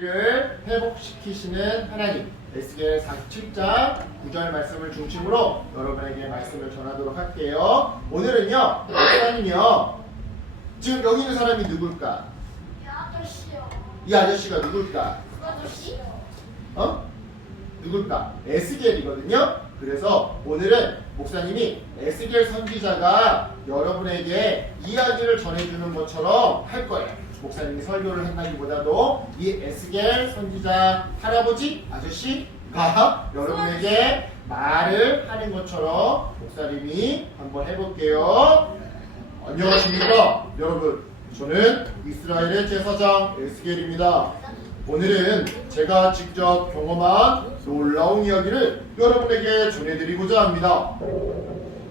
우리를 회복시키시는 하나님, 에스겔 47장 9절 말씀을 중심으로 여러분에게 말씀을 전하도록 할게요. 오늘은요, 목사님이요, 지금 여기 있는 사람이 누굴까? 아저씨요. 이 아저씨가 누굴까? 아저씨? 누굴까? 에스겔이거든요. 그래서 오늘은 목사님이 에스겔 선지자가 여러분에게 이야기를 전해주는 것처럼 할 거예요. 목사님이 설교를 한다기보다도 이 에스겔 선지자 할아버지, 아저씨가 여러분에게 말을 하는 것처럼 목사님이 한번 해볼게요. 안녕하십니까 여러분, 저는 이스라엘의 제사장 에스겔입니다. 오늘은 제가 직접 경험한 놀라운 이야기를 여러분에게 전해드리고자 합니다.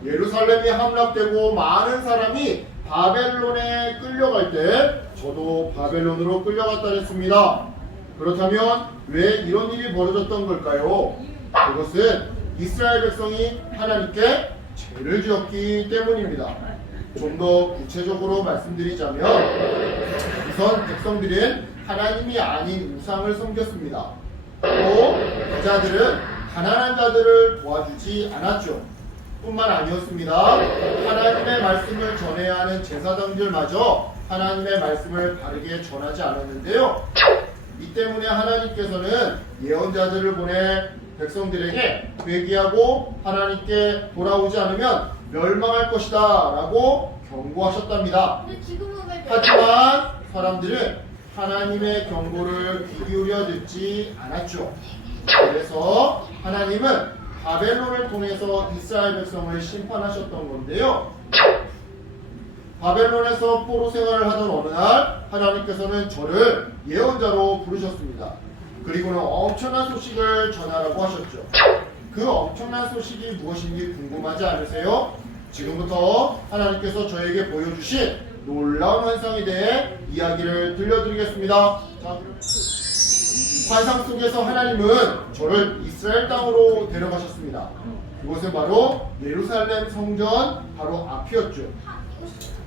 예루살렘이 함락되고 많은 사람이 바벨론에 끌려갈 때 저도 바벨론으로 끌려갔다 했습니다. 그렇다면 왜 이런 일이 벌어졌던 걸까요? 그것은 이스라엘 백성이 하나님께 죄를 지었기 때문입니다. 좀 더 구체적으로 말씀드리자면 우선 백성들은 하나님이 아닌 우상을 섬겼습니다. 또 부자들은 가난한 자들을 도와주지 않았죠. 뿐만 아니었습니다. 하나님의 말씀을 전해야 하는 제사장들마저 하나님의 말씀을 바르게 전하지 않았는데요. 이 때문에 하나님께서는 예언자들을 보내 백성들에게 회개하고 하나님께 돌아오지 않으면 멸망할 것이다 라고 경고하셨답니다. 근데 지금은 왜 하지만 사람들은 하나님의 경고를 귀 기울여 듣지 않았죠. 그래서 하나님은 바벨론을 통해서 이스라엘 백성을 심판하셨던 건데요. 바벨론에서 포로 생활을 하던 어느 날 하나님께서는 저를 예언자로 부르셨습니다. 그리고는 엄청난 소식을 전하라고 하셨죠. 그 엄청난 소식이 무엇인지 궁금하지 않으세요? 지금부터 하나님께서 저에게 보여주신 놀라운 환상에 대해 이야기를 들려드리겠습니다. 자, 환상 속에서 하나님은 저를 이스라엘 땅으로 데려가셨습니다. 그곳은 바로 예루살렘 성전 바로 앞이었죠.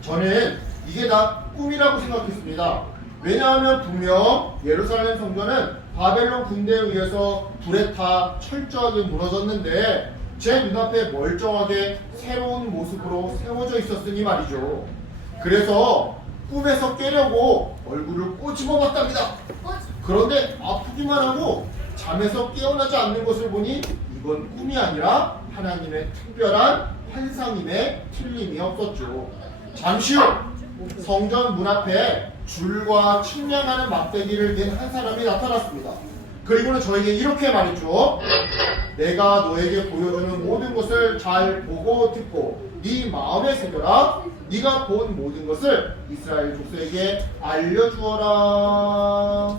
저는 이게 다 꿈이라고 생각했습니다. 왜냐하면 분명 예루살렘 성전은 바벨론 군대에 의해서 불에 타 철저하게 무너졌는데 제 눈앞에 멀쩡하게 새로운 모습으로 세워져 있었으니 말이죠. 그래서 꿈에서 깨려고 얼굴을 꼬집어 봤답니다. 그런데 아프기만 하고 잠에서 깨어나지 않는 것을 보니 이건 꿈이 아니라 하나님의 특별한 환상임에 틀림이 없었죠. 잠시 후 성전 문 앞에 줄과 측량하는 막대기를 든 한 사람이 나타났습니다. 그리고는 저에게 이렇게 말했죠. 내가 너에게 보여주는 모든 것을 잘 보고 듣고 네 마음에 새겨라. 네가 본 모든 것을 이스라엘 족속에게 알려주어라.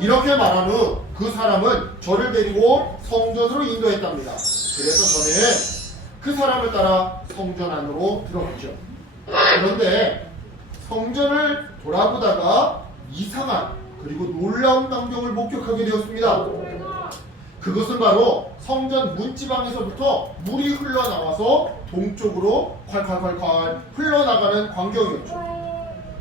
이렇게 말한 후 그 사람은 저를 데리고 성전으로 인도했답니다. 그래서 저는 그 사람을 따라 성전 안으로 들어갔죠. 그런데 성전을 돌아보다가 이상한 그리고 놀라운 광경을 목격하게 되었습니다. 그것은 바로 성전 문지방에서부터 물이 흘러나와서 동쪽으로 콸콸콸콸 흘러나가는 광경이었죠.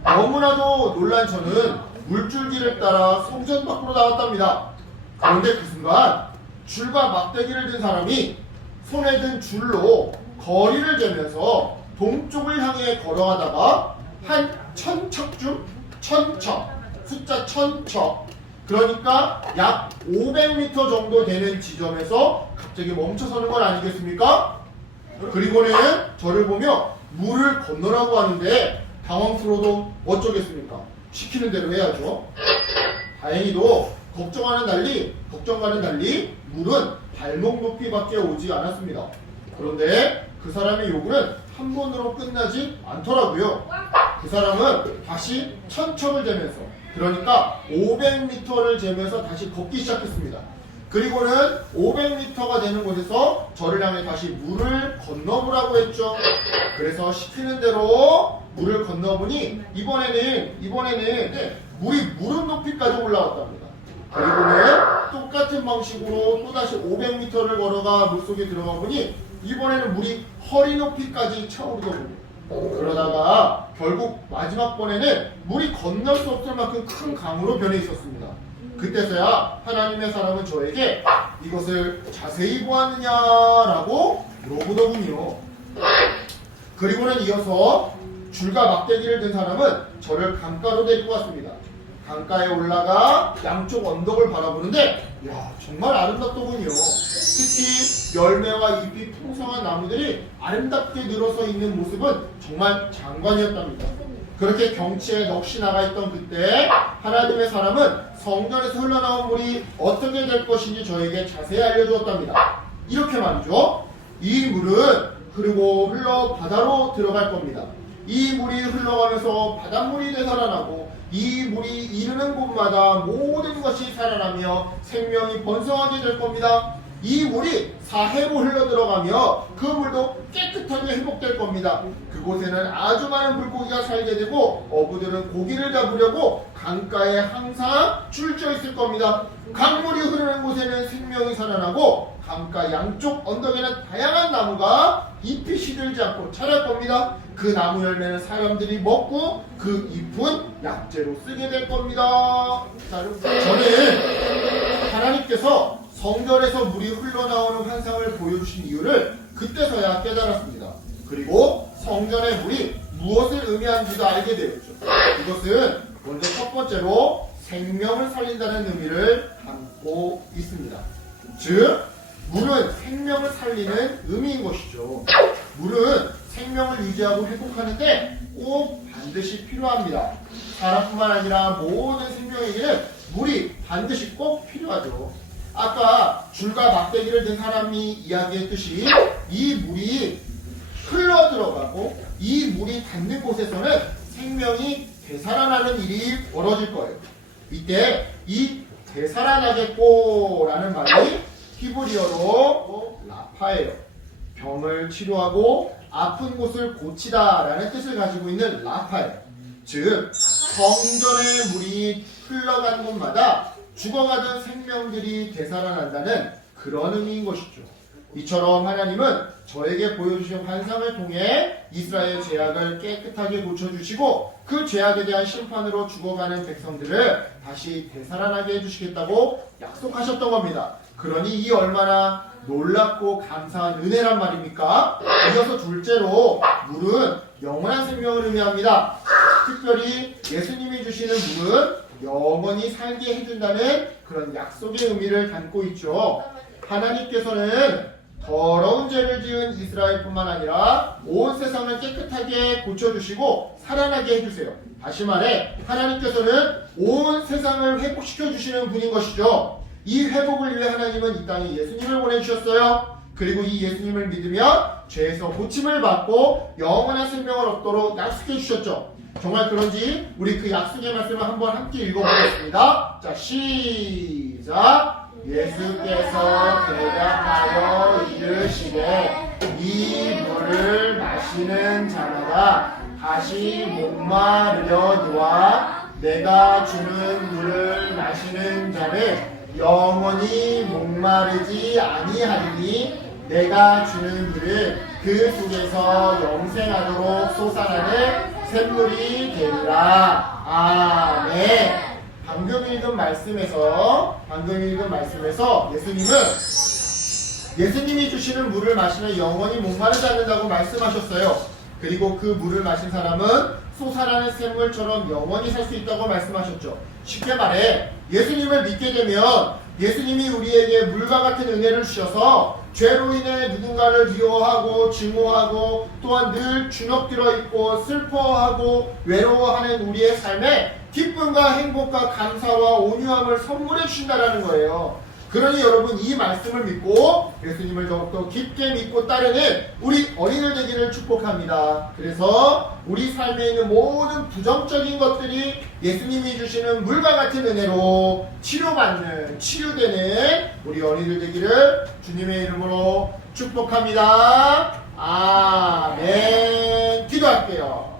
너무나도 놀란 저는 물줄기를 따라 성전 밖으로 나왔답니다. 그런데 그 순간 줄과 막대기를 든 사람이 손에 든 줄로 거리를 재면서 동쪽을 향해 걸어가다가 한 1000척쯤, 1000척, 숫자 1000척, 그러니까 약 500m 정도 되는 지점에서 갑자기 멈춰서는 건 아니겠습니까? 그리고는 저를 보며 물을 건너라고 하는데 당황스러워도 어쩌겠습니까? 시키는 대로 해야죠. 다행히도 걱정과는 달리 물은 발목 높이밖에 오지 않았습니다. 그런데 그 사람의 요구는 한 번으로 끝나지 않더라고요. 그 사람은 다시 1000척을 재면서, 그러니까 500m를 재면서 다시 걷기 시작했습니다. 그리고는 500m가 되는 곳에서 저를 향해 다시 물을 건너보라고 했죠. 그래서 시키는 대로 물을 건너보니 이번에는 물이 무릎 높이까지 올라왔답니다. 그리고는 똑같은 방식으로 또다시 500m를 걸어가 물속에 들어가 보니 이번에는 물이 허리 높이까지 차오르더군요. 그러다가 결국 마지막 번에는 물이 건널 수 없을 만큼 큰 강으로 변해 있었습니다. 그때서야 하나님의 사람은 저에게 이것을 자세히 보았느냐라고 물어보더군요. 그리고는 이어서 줄과 막대기를 든 사람은 저를 강가로 데리고 왔습니다. 강가에 올라가 양쪽 언덕을 바라보는데 정말 아름답더군요. 특히 열매와 잎이 풍성한 나무들이 아름답게 늘어서 있는 모습은 정말 장관이었답니다. 그렇게 경치에 넋이 나가 있던 그때 하나님의 사람은 성전에서 흘러나온 물이 어떻게 될 것인지 저에게 자세히 알려주었답니다. 이렇게 말이죠. 이 물은 흐르고 흘러 바다로 들어갈 겁니다. 이 물이 흘러가면서 바닷물이 되살아나고 이 물이 이르는 곳마다 모든 것이 살아나며 생명이 번성하게 될 겁니다. 이 물이 사해로 흘러 들어가며 그 물도 깨끗하게 회복될 겁니다. 그곳에는 아주 많은 물고기가 살게 되고 어부들은 고기를 잡으려고 강가에 항상 줄져 있을 겁니다. 강물이 흐르는 곳에는 생명이 살아나고 강가 양쪽 언덕에는 다양한 나무가 잎이 시들지 않고 자랄 겁니다. 그 나무 열매는 사람들이 먹고 그 잎은 약재로 쓰게 될 겁니다. 저는 하나님께서 성전에서 물이 흘러나오는 환상을 보여주신 이유를 그때서야 깨달았습니다. 그리고 성전의 물이 무엇을 의미하는지도 알게 되었죠. 이것은 먼저 첫 번째로 생명을 살린다는 의미를 담고 있습니다. 즉, 물은 생명을 살리는 의미인 것이죠. 물은 생명을 유지하고 회복하는데 꼭 반드시 필요합니다. 사람뿐만 아니라 모든 생명에게는 물이 반드시 꼭 필요하죠. 아까 줄과 막대기를 든 사람이 이야기했듯이 이 물이 흘러 들어가고 이 물이 닿는 곳에서는 생명이 되살아나는 일이 벌어질 거예요. 이때 이 되살아나겠고라는 말이 히브리어로 라파예요. 병을 치료하고 아픈 곳을 고치다라는 뜻을 가지고 있는 라파예요. 즉 성전의 물이 흘러간 곳마다 죽어가던 생명들이 되살아난다는 그런 의미인 것이죠. 이처럼 하나님은 저에게 보여주신 환상을 통해 이스라엘 죄악을 깨끗하게 고쳐주시고 그 죄악에 대한 심판으로 죽어가는 백성들을 다시 되살아나게 해주시겠다고 약속하셨던 겁니다. 그러니 이 얼마나 놀랍고 감사한 은혜란 말입니까? 이어서 둘째로 물은 영원한 생명을 의미합니다. 특별히 예수님이 주시는 물은 영원히 살게 해준다는 그런 약속의 의미를 담고 있죠. 하나님께서는 더러운 죄를 지은 이스라엘뿐만 아니라 온 세상을 깨끗하게 고쳐주시고 살아나게 해주세요. 다시 말해 하나님께서는 온 세상을 회복시켜 주시는 분인 것이죠. 이 회복을 위해 하나님은 이 땅에 예수님을 보내주셨어요. 그리고 이 예수님을 믿으면 죄에서 고침을 받고 영원한 생명을 얻도록 약속해 주셨죠. 정말 그런지 우리 그 약속의 말씀을 한번 함께 읽어보겠습니다. 자, 시작! 예수께서 대답하여 이르시되 이 물을 마시는 자마다 다시 목마르려니와 내가 주는 물을 마시는 자는 영원히 목마르지 아니하리니 내가 주는 물을 그 속에서 영생하도록 솟아나는 샘물이 되리라. 아멘. 방금 읽은 말씀에서 예수님이 주시는 물을 마시면 영원히 목마르지 않는다고 말씀하셨어요. 그리고 그 물을 마신 사람은 솟아나는 샘물처럼 영원히 살 수 있다고 말씀하셨죠. 쉽게 말해 예수님을 믿게 되면 예수님이 우리에게 물과 같은 은혜를 주셔서 죄로 인해 누군가를 미워하고 증오하고 또한 늘 주눅들어 있고 슬퍼하고 외로워하는 우리의 삶에 기쁨과 행복과 감사와 온유함을 선물해 주신다는 거예요. 그러니 여러분 이 말씀을 믿고 예수님을 더욱더 깊게 믿고 따르는 우리 어린이들 되기를 축복합니다. 그래서 우리 삶에 있는 모든 부정적인 것들이 예수님이 주시는 물과 같은 은혜로 치유되는 우리 어린이들 되기를 주님의 이름으로 축복합니다. 아멘. 기도할게요.